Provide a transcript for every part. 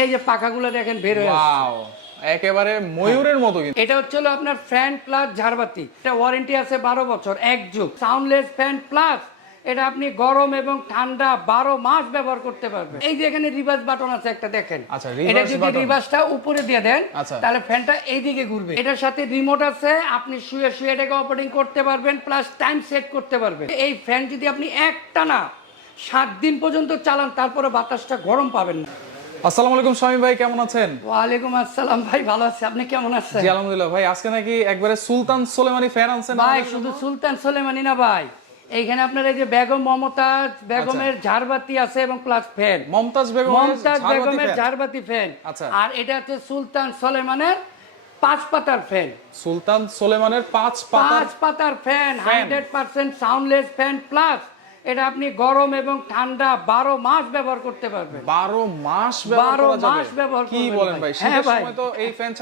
এই যে পাখাগুলো দেখেন বের হয়ে একেবারে ময়ূরের মতো কিন্তু। এটা হচ্ছে আপনার ফ্যান প্লাস ঝাড়বাতি। এটা ওয়ারেন্টি আছে বারো বছর এক যুগ। সাউন্ডলেস ফ্যান প্লাস এটা আপনি গরম এবং ঠান্ডা বারো মাস ব্যবহার করতে পারবেন। এই যে এখানে রিভার্স বাটন আছে একটা দেখেন। আচ্ছা, এটা যদি। রিভার্সটা উপরে দিয়ে দেন আচ্ছা। তাহলে ফ্যানটা এইদিকে ঘুরবে। এটার সাথে রিমোট আছে আপনি শুয়ে শুয়ে এটাকে অপারেটিং করতে পারবেন প্লাস টাইম সেট করতে পারবেন। এই ফ্যান যদি আপনি একটা না সাত দিন পর্যন্ত চালান তারপরে বাতাসটা গরম পাবেন না। আসসালামু আলাইকুম স্বামী ভাই কেমন আছেন? ওয়ালাইকুম আসসালাম ভাই ভালো আছে। আপনি কেমন আছেন? জি আলহামদুলিল্লাহ। ভাই আজকে নাকি একবারে সুলতান সোলেমানি ফ্যান আনছেন ভাই শুধু সুলতান সোলেমানি না ভাই। এইখানে আপনার এই যে বেগম মমতাজ বেগমের ঝাড়বাতি আছে এবং প্লাস ফ্যান মমতাজ বেগম মমতাজ বেগমের ঝাড়বাতি ফ্যান আচ্ছা। আর এটা হচ্ছে সুলতান সোলেমানের পাঁচ পাতার ফ্যান সুলতান সোলেমানের পাঁচ পাতার পাঁচ পাতার fan hundred percent soundless fan plus এটা আপনি গরম এবং ঠান্ডা বারো মাস ব্যবহার করতে পারবেন। বারো মাস ব্যবহার 12 করা যাবে? মাস ব্যবহার কি বলেন ভাই। হ্যাঁ ভাই। তো এই ফ্যান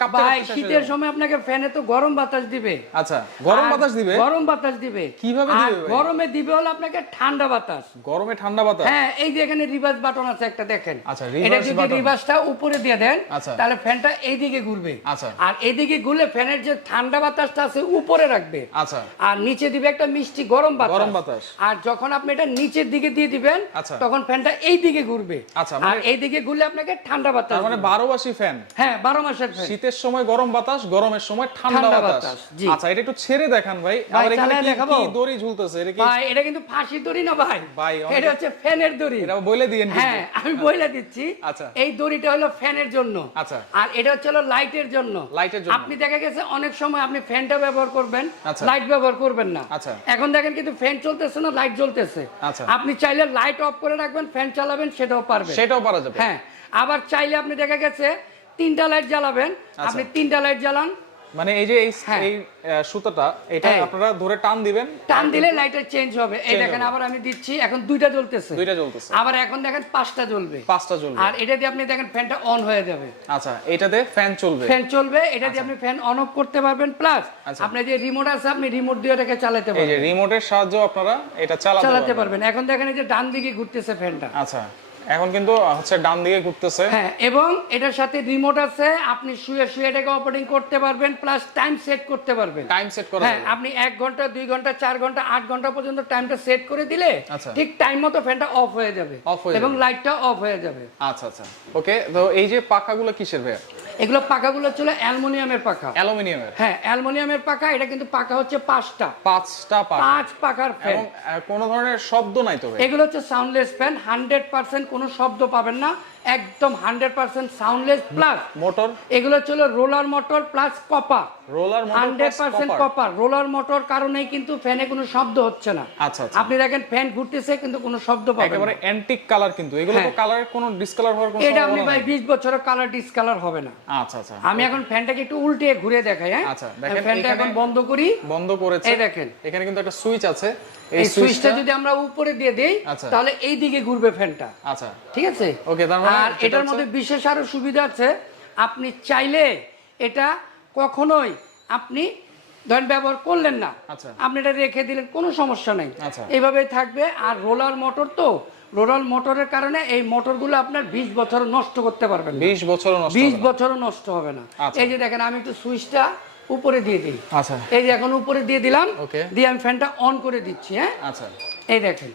কাঁপতে ভাই শীতের সময় আপনাকে ফ্যানে তো গরম বাতাস দিবে। আচ্ছা গরম বাতাস দিবে? গরম বাতাস দিবে। কীভাবে দিবে গরমে দিবে হলো আপনাকে ঠান্ডা বাতাস। গরমে ঠান্ডা বাতাস? হ্যাঁ এই যে এখানে রিভার্স বাটন আছে একটা দেখেন। আচ্ছা, এটা যদি রিভার্সটা উপরে দিয়ে দেন আচ্ছা। তাহলে ফ্যানটা এইদিকে ঘুরবে। আচ্ছা। আর এইদিকে ঘুরলে ফ্যানের যে ঠান্ডা বাতাসটা আছে উপরে রাখবে। আচ্ছা। আর নিচে দিবে একটা মিষ্টি গরম বাতাস। গরম বাতাস। আর যখন আপনি এটা নিচের দিকে দিয়ে দিবেন আচ্ছা। তখন ফ্যানটা এই দিকে ঘুরবে। আচ্ছা, আর মানে- এই দিকে ঘুরলে আপনাকে ঠান্ডা বাতাস মানে বারো মাসি ফ্যান? হ্যাঁ বারো মাসের ফ্যান। শীতের সময় গরম বাতাস গরমের সময় ঠান্ডা বাতাস। আচ্ছা এটা একটু ছেড়ে দেখান ভাই। ভাই, এখানে দেখাবো? দড়ি ঝুলতেছে? এটা কি ভাই এটা কিন্তু ফাঁসি দড়ি না ভাই? ভাই, এটা হচ্ছে ফ্যানের দড়ি। এটা বলে দিয়েন হ্যাঁ আমি বইলা দিচ্ছি। আচ্ছা। এই দড়িটা হলো ফ্যানের জন্য। আচ্ছা। আর এটা হচ্ছে হলো লাইটের জন্য। লাইটের জন্য। আপনি দেখা গেছে অনেক সময় আপনি ফ্যানটা ব্যবহার করবেন আচ্ছা। লাইট ব্যবহার করবেন না। আচ্ছা। এখন দেখেন কিন্তু ফ্যান চলতেছে না লাইট জ্বলতেছে আচ্ছা। আপনি চাইলে লাইট অফ করে রাখবেন ফ্যান চালাবেন সেটাও পারবেন সেটাও পারা যাবে হ্যাঁ আবার চাইলে আপনি দেখা গেছে তিনটা লাইট জ্বালাবেন আচ্ছা। আপনি তিনটা লাইট জ্বালান মানে এই যে এই হ্যাঁ। এই সুতাটা এটা। আপনারা ধরে টান দিবেন টান দিলে লাইটের চেঞ্জ হবে। এই দেখেন আবার আমি দিচ্ছি এখন দুইটা জ্বলতেছে। দুইটা জ্বলতেছে। আবার এখন দেখেন পাঁচটা জ্বলবে। পাঁচটা জ্বলবে। আর এটা দিয়ে আপনি দেখেন ফ্যানটা অন হয়ে যাবে। আচ্ছা এটাতে ফ্যান চলবে। ফ্যান চলবে এটা দিয়ে আপনি ফ্যান অন অফ করতে পারবেন প্লাস আচ্ছা। আপনার যে রিমোট আছে আপনি রিমোট দিয়ে এটাকে চালাতে পারবেন এই যে রিমোটের সাহায্যে আপনারা এটা চালাতে পারবেন। এখন দেখেন এই যে ডান দিকে ঘুরতেছে ফ্যানটা আচ্ছা। এখন কিন্তু হচ্ছে ডান দিকে ঘুরতেছে। হ্যাঁ এবং এটার সাথে রিমোট আছে আপনি শুয়ে শুয়ে এটাকে অপারেটিং করতে পারবেন প্লাস টাইম সেট করতে পারবেন। টাইম সেট করা হ্যাঁ আপনি এক ঘণ্টা দুই ঘণ্টা চার ঘণ্টা আট ঘণ্টা পর্যন্ত টাইমটা সেট করে দিলে আচ্ছা। ঠিক টাইম মতো ফ্যানটা অফ হয়ে যাবে এবং। লাইটটা অফ হয়ে যাবে। আচ্ছা আচ্ছা। ওকে তো এই যে পাখাগুলো কিসের ভাই এগুলো পাকাগুলো ছিল অ্যালুমিনিয়ামের পাকা। অ্যালুমিনিয়ামের। হ্যাঁ অ্যালুমিনিয়ামের পাকা এটা কিন্তু পাকা হচ্ছে পাঁচটা। পাঁচটা পাঁচ পাকার ফ্যান। কোনো ধরনের শব্দ নাই তবে এগুলো হচ্ছে সাউন্ডলেস ফ্যান হান্ড্রেড পার্সেন্ট কোনো শব্দ পাবেন না। একদম hundred percent soundless plus motor? এগুলো ছিল roller motor plus copper. Roller hundred percent copper? Roller motor কারণেই কিন্তু ফ্যানে কোনো শব্দ হচ্ছে না। আচ্ছা আচ্ছা। আপনি দেখেন ফ্যান ঘুরতেছে কিন্তু কোনো শব্দ পাবেন একেবারে অ্যান্টিক কালার কিন্তু। এগুলো তো হ্যাঁ। কোনো ডিসকালার হওয়ার কোনো এটা আপনি ভাই নাই। বিশ বছরের কালার ডিসকালার হবে না। আচ্ছা আচ্ছা। আমি এখন ফ্যানটাকে একটু উল্টে ঘুরে দেখাই হ্যাঁ? আচ্ছা, দেখেন ফ্যানটা এখন বন্ধ করি। বন্ধ করেছে। এই দেখেন। এখানে কিন্তু একটা সুইচ আছে। এই সুইচটা যদি আমরা উপরে দিয়ে দেই আচ্ছা। তাহলে এই দিকে ঘুরবে ফ্যানটা। আচ্ছা। ঠিক আছে? ওকে তার আর এটার মধ্যে বিশেষ আরও সুবিধা আছে। আপনি চাইলে এটা কখনোই আপনি ধরেন ব্যবহার করলেন না। আচ্ছা। আপনি এটা রেখে দিলেন কোনো সমস্যা নেই। আচ্ছা। এইভাবেই থাকবে আর রোলার মোটর তো রোলার মোটরের কারণে এই মোটরগুলো আপনার বিশ বছর নষ্ট করতে পারবেন। 20 বছর বিশ বছরও নষ্ট হবে না। আচ্ছা। এই যে দেখেন আমি একটু সুইচটা উপরে দিয়ে দিই। আচ্ছা। এই যে এখন উপরে দিয়ে দিলাম। দিয়ে আমি ফ্যানটা অন করে দিচ্ছি হ্যাঁ? আচ্ছা। এই দেখেন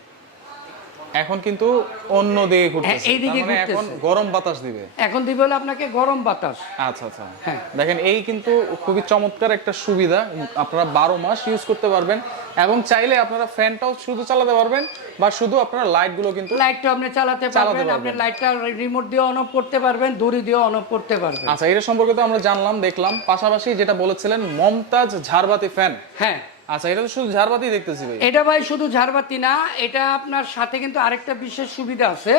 এখন কিন্তু অন্য দিকে ঘুরতেছে। হ্যাঁ, এই দিকে তার মানে এখন গরম বাতাস দিবে। এখন দিবে হলো আপনাকে গরম বাতাস। আচ্ছা আচ্ছা। হ্যাঁ। দেখেন এই কিন্তু খুবই চমৎকার একটা সুবিধা। আপনারা বারো মাস ইউজ করতে পারবেন এবং চাইলে আপনারা ফ্যানটাও শুধু চালাতে পারবেন বা শুধু আপনারা লাইটগুলো কিন্তু লাইটটা আপনি চালাতে পারবেন। আপনি লাইটটা রিমোট দিয়ে অন অফ করতে পারবেন দড়ি দিয়ে অন অফ করতে পারবেন। আচ্ছা এটা সম্পর্কে তো আমরা জানলাম দেখলাম। পাশাপাশি যেটা বলেছিলেন মমতাজ ঝাড়বাতি ফ্যান হ্যাঁ। আচ্ছা এটা তো শুধু ঝাড়বাতি দেখতেছি ভাই। এটা ভাই শুধু ঝাড়বাতি না এটা আপনার সাথে কিন্তু আরেকটা বিশেষ সুবিধা আছে।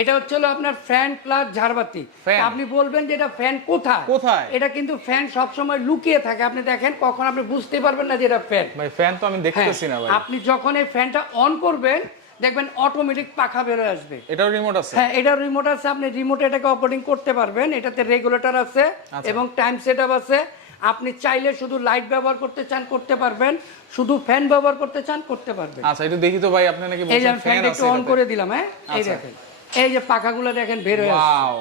এটা হচ্ছে আপনার ফ্যান প্লাস ঝাড়বাতি। আপনি বলবেন যে এটা ফ্যান কোথায়? কোথায়? এটা কিন্তু ফ্যান সব সময় লুকিয়ে থাকে। আপনি দেখেন কখন আপনি বুঝতে পারবেন না যে এটা ফ্যান ভাই ফ্যান তো আমি দেখতেছি না ভাই। আপনি যখন এই ফ্যানটা অন করবেন দেখবেন অটোমেটিক পাখা বেরোয় আসবে। এটাও রিমোট আছে? হ্যাঁ এটা রিমোট আছে। আপনি রিমোট এটাকে অপারেটিং করতে পারবেন। এটাতে রেগুলেটর আছে আচ্ছা। এবং টাইম সেট আছে। আপনি চাইলে শুধু লাইট ব্যবহার করতে চান করতে পারবেন। শুধু ফ্যান ব্যবহার করতে চান করতে পারবেন। আচ্ছা এটা দেখি তো ভাই আপনি নাকি এই যে ফ্যান একটু অন করে দিলাম হ্যাঁ? এই আচ্ছা। দেখেন। এই যে পাখাগুলো দেখেন বের হয়ে আসছে। ওয়াও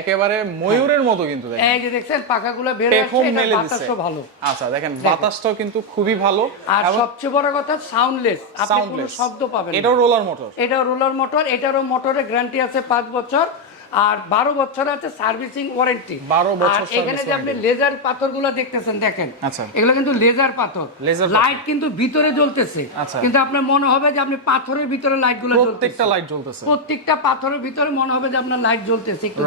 একেবারে ময়ূরের মতো কিন্তু দেখেন। এই যে দেখছেন পাখাগুলো বের হয়ে আসছে মেলে বাতাসও ভালো। আচ্ছা দেখেন বাতাসটাও কিন্তু খুবই ভালো। আর সবচেয়ে বড় কথা সাউন্ডলেস আপনি কোনো শব্দ পাবেন। এটাও রোলার মোটর এটা রোলার মোটর এটারও মোটরের গ্যারান্টি আছে পাঁচ বছর। আর বারো বছর আছে সার্ভিসিং ওয়ারেন্টি। 12 বছর এখানে যে আপনি লেজার পাথরগুলো দেখতেছেন দেখেন। আচ্ছা। এগুলো কিন্তু লেজার পাথর। লাইট কিন্তু ভিতরে জ্বলতেছে। আচ্ছা। কিন্তু আপনার মনে হবে যে আপনি পাথরের ভিতরে লাইটগুলো প্রত্যেকটা লাইট জ্বলতেছে। প্রত্যেকটা পাথরের ভিতরে মনে হবে যে আপনার লাইট জ্বলতেছে একটু।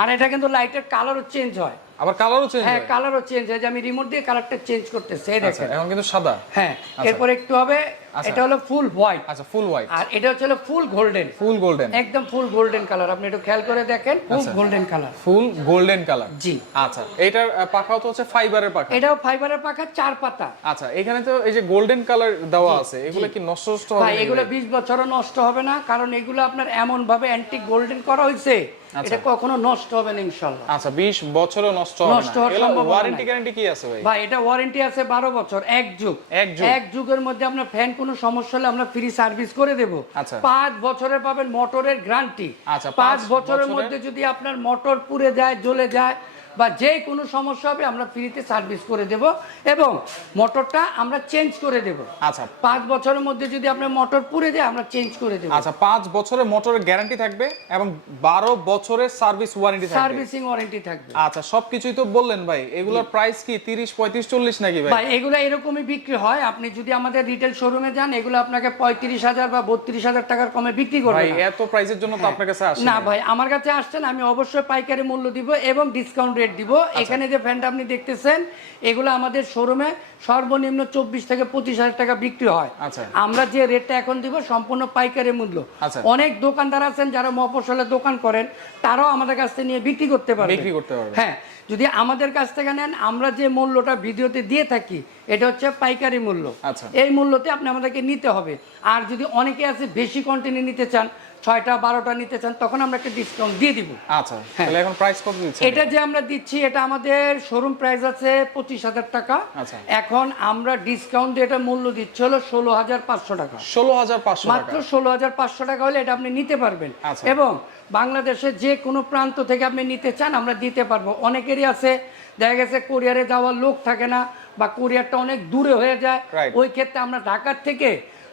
আর এটা কিন্তু লাইটের কালারও চেঞ্জ হয়। আবার কালারও চেঞ্জ হ্যাঁ কালারও চেঞ্জ হয়। আমি রিমোট দিয়ে কালারটা চেঞ্জ করতেছি এই আচ্ছা দেখেন। এখন কিন্তু সাদা। হ্যাঁ এরপর একটু হবে আচ্ছা। এটা হলো ফুল হোয়াইট আচ্ছা ফুল হোয়াইট আর এটা হচ্ছে ফুল গোল্ডেন ফুল গোল্ডেন একদম ফুল গোল্ডেন কালার আপনি একটু খেয়াল করে দেখেন ফুল আচ্ছা। Golden colour full golden colour জি। আচ্ছা এইটার আহ, পাখাও তো হচ্ছে ফাইবারের পাখা। এটাও ফাইবারের পাখা চার পাতা। আচ্ছা এখানে তো এই যে গোল্ডেন কালার দেওয়া আছে এগুলো কি নষ্ট হবে ভাই এগুলো ভাই? বিশ বছরও নষ্ট হবে না কারণ এগুলো আপনার এমন ভাবে অ্যান্টিক গোল্ডেন করা হয়েছে এটা কখনো নষ্ট হবে না আচ্ছা 20 বছরও নষ্ট হবে নষ্ট হওয়ার সম্ভাবনা ওয়ারেন্টি গ্যারান্টি কি আছে ভাই? ভাই এটা ওয়ারেন্টি আছে বারো বছর এক যুগ। এক যুগ। এক যুগের মধ্যে আপনার ফ্যান কোনো সমস্যা হলে আমরা ফ্রি সার্ভিস করে দেব। আচ্ছা। পাঁচ বছরের পাবেন মোটরের গ্যারান্টি আচ্ছা, পাঁচ পাঁচ বছরের বছরের- মধ্যে যদি আপনার মোটর পুড়ে যায় জ্বলে যায় বা যে কোনো সমস্যা হবে আমরা ফ্রিতে সার্ভিস করে দেব এবং মোটরটা আমরা চেঞ্জ করে দেব। আচ্ছা। পাঁচ বছরের মধ্যে যদি আপনার মোটর পুড়ে যায় আমরা চেঞ্জ করে দেব। আচ্ছা পাঁচ বছরের মোটরের গ্যারান্টি থাকবে এবং বারো বছরের সার্ভিস ওয়ারেন্টি থাকবে। সার্ভিসিং ওয়ারেন্টি থাকবে। আচ্ছা সবকিছুই তো বললেন ভাই। এগুলোর প্রাইস কি তিরিশ পঁয়ত্রিশ চল্লিশ নাকি ভাই? ভাই এগুলো এরকমই বিক্রি হয়। আপনি যদি আমাদের রিটেল শোরুমে যান এগুলো আপনাকে পঁয়ত্রিশ হাজার বা বত্রিশ হাজার টাকার কমে বিক্রি করবে এত প্রাইসের জন্য তো আপনার কাছে আসে না ভাই আমার কাছে আসছেন আমি অবশ্যই পাইকারি মূল্য দিব এবং ডিসকাউন্ট রেট দিব আচ্ছা। এখানে যে ফ্যানটা আপনি দেখতেছেন এগুলো আমাদের শোরুমে সর্বনিম্ন চব্বিশ থেকে পঁচিশ হাজার টাকা বিক্রি হয় আচ্ছা। আমরা যে রেটটা এখন দিব সম্পূর্ণ পাইকারি মূল্য আচ্ছা। অনেক দোকানদার আছেন যারা মফসলে দোকান করেন তারাও আমাদের কাছ থেকে নিয়ে বিক্রি করতে পারে বিক্রি করতে পারবে। হ্যাঁ যদি আমাদের কাছ থেকে নেন আমরা যে মূল্যটা ভিডিওতে দিয়ে থাকি এটা হচ্ছে পাইকারি মূল্য। এই মূল্যতে আপনি আমাদেরকে নিতে হবে আর যদি অনেকে আছে বেশি কন্টিনিউ নিতে চান ছয়টা বারোটা নিতে চান তখন আমরা একটা ডিসকাউন্ট দিয়ে দিব। আচ্ছা তাহলে এখন প্রাইস কত দিচ্ছেন? এটা যে আমরা দিচ্ছি এটা আমাদের শোরুম প্রাইস আছে পঁচিশ হাজার টাকা। আচ্ছা। এখন আমরা ডিসকাউন্ট দিয়ে এটা মূল্য দিচ্ছি হলো ষোলো হাজার পাঁচশো টাকা। ষোলো হাজার পাঁচশো মাত্র ষোলো হাজার পাঁচশো টাকা হলে এটা আপনি নিতে পারবেন। আচ্ছা। এবং বাংলাদেশের যে কোনো প্রান্ত থেকে আপনি নিতে চান আমরা দিতে পারব। অনেকেরই আছে দেখা গেছে কোরিয়ারে যাওয়ার লোক থাকে না বা কোরিয়ারটা অনেক দূরে হয়ে যায়। ওই ক্ষেত্রে আমরা ঢাকার থেকে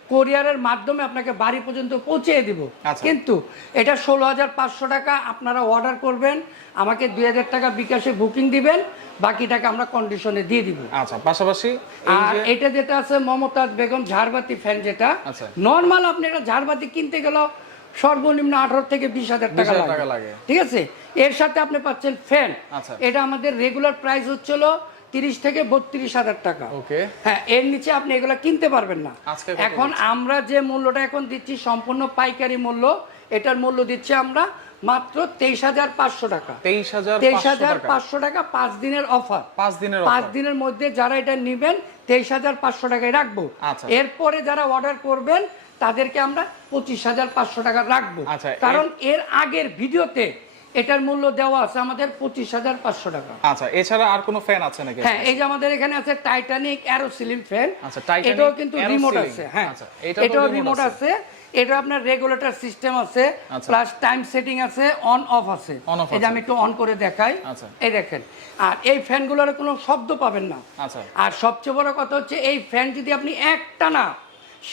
কোরিয়ারের মাধ্যমে আপনাকে বাড়ি পর্যন্ত পৌঁছে দিব আচ্ছা। কিন্তু এটা ষোলো হাজার পাঁচশো টাকা আপনারা অর্ডার করবেন আমাকে দুই হাজার টাকা বিকাশে বুকিং দিবেন বাকি টাকা আমরা কন্ডিশনে দিয়ে দিব আচ্ছা পাশাপাশি আর এটা যেটা আছে মমতাজ বেগম ঝাড়বাতি ফ্যান যেটা আচ্ছা। নর্মাল আপনি একটা ঝাড়বাতি কিনতে গেল সর্বনিম্ন আঠারো থেকে বিশ হাজার টাকা লাগে। টাকা লাগে। ঠিক আছে এর সাথে আপনি পাচ্ছেন ফ্যান আচ্ছা। এটা আমাদের রেগুলার প্রাইস হচ্ছিল তিরিশ থেকে বত্রিশ হাজার টাকা। ওকে। হ্যাঁ এর নিচে আপনি এগুলা কিনতে পারবেন না। এখন আমরা যে মূল্যটা এখন দিচ্ছি সম্পূর্ণ পাইকারি মূল্য এটার মূল্য দিচ্ছি আমরা মাত্র তেইশ হাজার পাঁচশো টাকা। তেইশ হাজার তেইশ হাজার পাঁচশো টাকা। পাঁচ দিনের অফার। পাঁচ দিনের পাঁচ। দিনের মধ্যে যারা এটা নেবেন তেইশ হাজার পাঁচশো টাকায় রাখব। আচ্ছা। এরপরে যারা অর্ডার করবেন তাদেরকে আমরা পঁচিশ হাজার পাঁচশো টাকা রাখব। আচ্ছা, কারণ এর আগের ভিডিওতে এটার মূল্য দেওয়া আছে আমাদের পঁচিশ হাজার পাঁচশো টাকা। আচ্ছা এছাড়া আর কোনো ফ্যান আছে নাকি? হ্যাঁ এই যে আমাদের এখানে আছে টাইটানিক অ্যারো সিলিং ফ্যান আচ্ছা, এটাও কিন্তু রিমোট আছে হ্যাঁ। আচ্ছা, এটাও রিমোট আছে। এটা আপনার রেগুলেটর সিস্টেম আছে। প্লাস টাইম সেটিং আছে অন অফ আছে। এই যে আমি একটু অন করে দেখাই। আচ্ছা। এই দেখেন আর এই ফ্যানগুলোর কোনো শব্দ পাবেন না। আচ্ছা। আর সবচেয়ে বড় কথা হচ্ছে এই ফ্যান যদি আপনি একটা না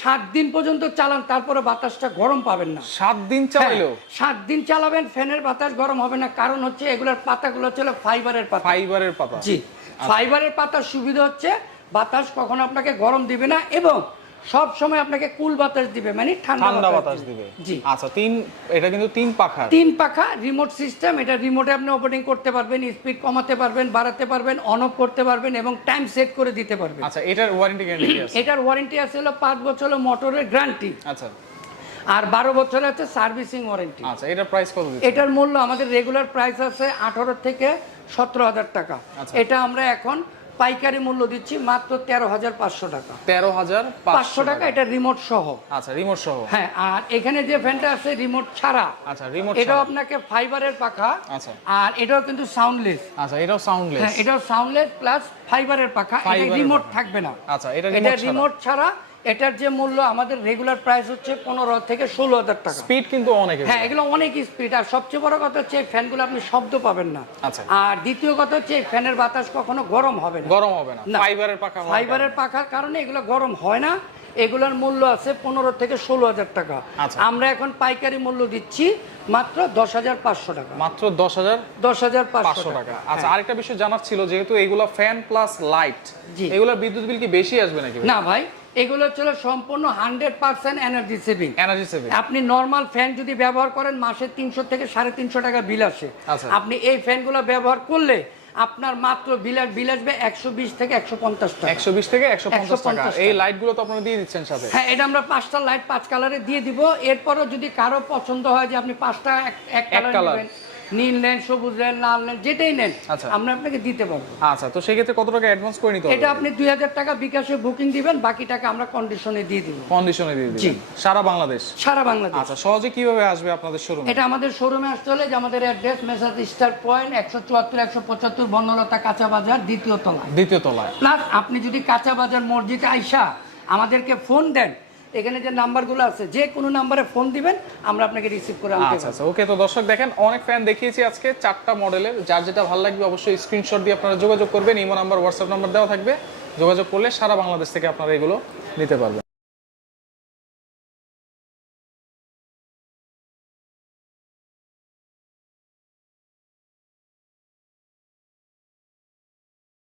সাত দিন পর্যন্ত চালান তারপরে বাতাসটা গরম পাবেন না। সাত দিন চালাইলো? হ্যাঁ, সাত দিন চালাবেন ফ্যানের বাতাস গরম হবে না। কারণ হচ্ছে এগুলোর পাতাগুলো ছিল ফাইবারের পাতা। ফাইবারের পাতা। জি ফাইবারের পাতার সুবিধা হচ্ছে বাতাস কখনো আপনাকে গরম দিবে না এবং সব সময় আপনাকে কুল বাতাস দিবে মানে ঠান্ডা বাতাস দিবে। জি। আচ্ছা তিন এটা কিন্তু তিন পাখা। তিন পাখা রিমোট সিস্টেম এটা রিমোটে আপনি অপারেটিং করতে পারবেন স্পিড কমাতে পারবেন বাড়াতে পারবেন অন অফ করতে পারবেন এবং টাইম সেট করে দিতে পারবেন। আচ্ছা এটার ওয়ারেন্টি গ্যারান্টি আছে? এটার ওয়ারেন্টি আছে হলো পাঁচ বছর হলো মোটরের গ্যারান্টি আচ্ছা। আর বারো বছর আছে সার্ভিসিং ওয়ারেন্টি আচ্ছা এটার প্রাইস কত এটার মূল্য আমাদের রেগুলার প্রাইস আছে আঠারো থেকে সতেরো হাজার টাকা। আচ্ছা। এটা আমরা এখন পাইকারি মূল্য দিচ্ছি মাত্র তেরো হাজার পাঁচশো টাকা। তেরো হাজার পাঁচশো টাকা এটা রিমোট সহ। আচ্ছা রিমোট সহ। হ্যাঁ আর এখানে যে ফ্যানটা আছে রিমোট ছাড়া আচ্ছা রিমোট এটাও আপনাকে ফাইবারের পাখা। আচ্ছা। আর এটাও কিন্তু সাউন্ডলেস আচ্ছা এটাও সাউন্ডলেস হ্যাঁ এটাও সাউন্ডলেস প্লাস ফাইবারের পাখা। এটা রিমোট থাকবে না। আচ্ছা এটা রিমোট ছাড়া এটার যে মূল্য আমাদের রেগুলার প্রাইস হচ্ছে পনেরো থেকে ষোলো হাজার টাকা। স্পিড কিন্তু অনেক হ্যাঁ এগুলো অনেক স্পিড আর সবচেয়ে বড় কথা হচ্ছে এই ফ্যানগুলো আপনি শব্দ পাবেন না। আচ্ছা। আর দ্বিতীয় কথা হচ্ছে এই ফ্যানের বাতাস কখনো গরম হবে না। গরম হবে না। ফাইবারের পাখা ফাইবারের পাখার কারণে এগুলো গরম হয় না। এগুলোর মূল্য আছে পনেরো থেকে ষোলো হাজার টাকা। আচ্ছা। আমরা এখন পাইকারি মূল্য দিচ্ছি মাত্র দশ হাজার পাঁচশো টাকা। মাত্র দশ হাজার দশ হাজার পাঁচশো টাকা। টাকা। আচ্ছা আরেকটা বিষয় জানার ছিল যেহেতু এগুলো ফ্যান প্লাস লাইট জি। এগুলোর বিদ্যুৎ বিল কি বেশি আসবে নাকি না ভাই এগুলো ছিল সম্পূর্ণ hundred percent energy saving energy saving আপনি নর্মাল ফ্যান যদি ব্যবহার করেন মাসে তিনশো থেকে সাড়ে তিনশো টাকা বিল আসে। আচ্ছা। আপনি এই ফ্যানগুলো ব্যবহার করলে আপনার মাত্র বিল বিল আসবে একশো বিশ থেকে একশো পঞ্চাশ টাকা। একশো বিশ থেকে একশো পঞ্চাশ টাকা। এই টাকা। লাইটগুলো তো আপনারা দিয়ে দিচ্ছেন সাথে। হ্যাঁ এটা আমরা পাঁচটা লাইট পাঁচ কালারে দিয়ে দিব। এরপরও যদি কারও পছন্দ হয় যে আপনি পাঁচটা এক- এক কালার নেবেন নীল নেন সবুজ নেন লাল নেন যেটাই নেন আচ্ছা। আমরা আপনাকে দিতে পারব। আচ্ছা তো সেক্ষেত্রে কত টাকা অ্যাডভান্স করে নিতে এটা আপনি দুই হাজার টাকা বিকাশে বুকিং দিবেন বাকি টাকা আমরা কন্ডিশনে দিয়ে দিব। কন্ডিশনে দিয়ে। দিবেন। সারা বাংলাদেশ? সারা বাংলাদেশ। আচ্ছা সহজে কীভাবে আসবে আপনাদের শোরুমে এটা আমাদের শোরুমে আসতে হলে যে আমাদের অ্যাড্রেস মেসাজ স্টার পয়েন্ট একশো চুয়াত্তর একশো পঁচাত্তর বর্ণলতা কাঁচা বাজার দ্বিতীয় তলা দ্বিতীয় তলায়। প্লাস আপনি যদি কাঁচা বাজার মসজিদে আইসা আমাদেরকে ফোন দেন এখানে যে নাম্বারগুলো আছে, যে কোনো নাম্বারে ফোন দিবেন, আমরা আপনাকে রিসিভ করে আনতে আচ্ছা আচ্ছা। ওকে, তো দর্শক দেখেন, অনেক ফ্যান দেখিয়েছি আজকে চারটা মডেলের যার যেটা ভালো লাগবে অবশ্যই স্ক্রিনশট দিয়ে আপনারা যোগাযোগ করবেন। ইমো নাম্বার হোয়াটসঅ্যাপ নাম্বার দেওয়া থাকবে। যোগাযোগ করলে সারা বাংলাদেশ থেকে আপনারা এগুলো নিতে পারবেন।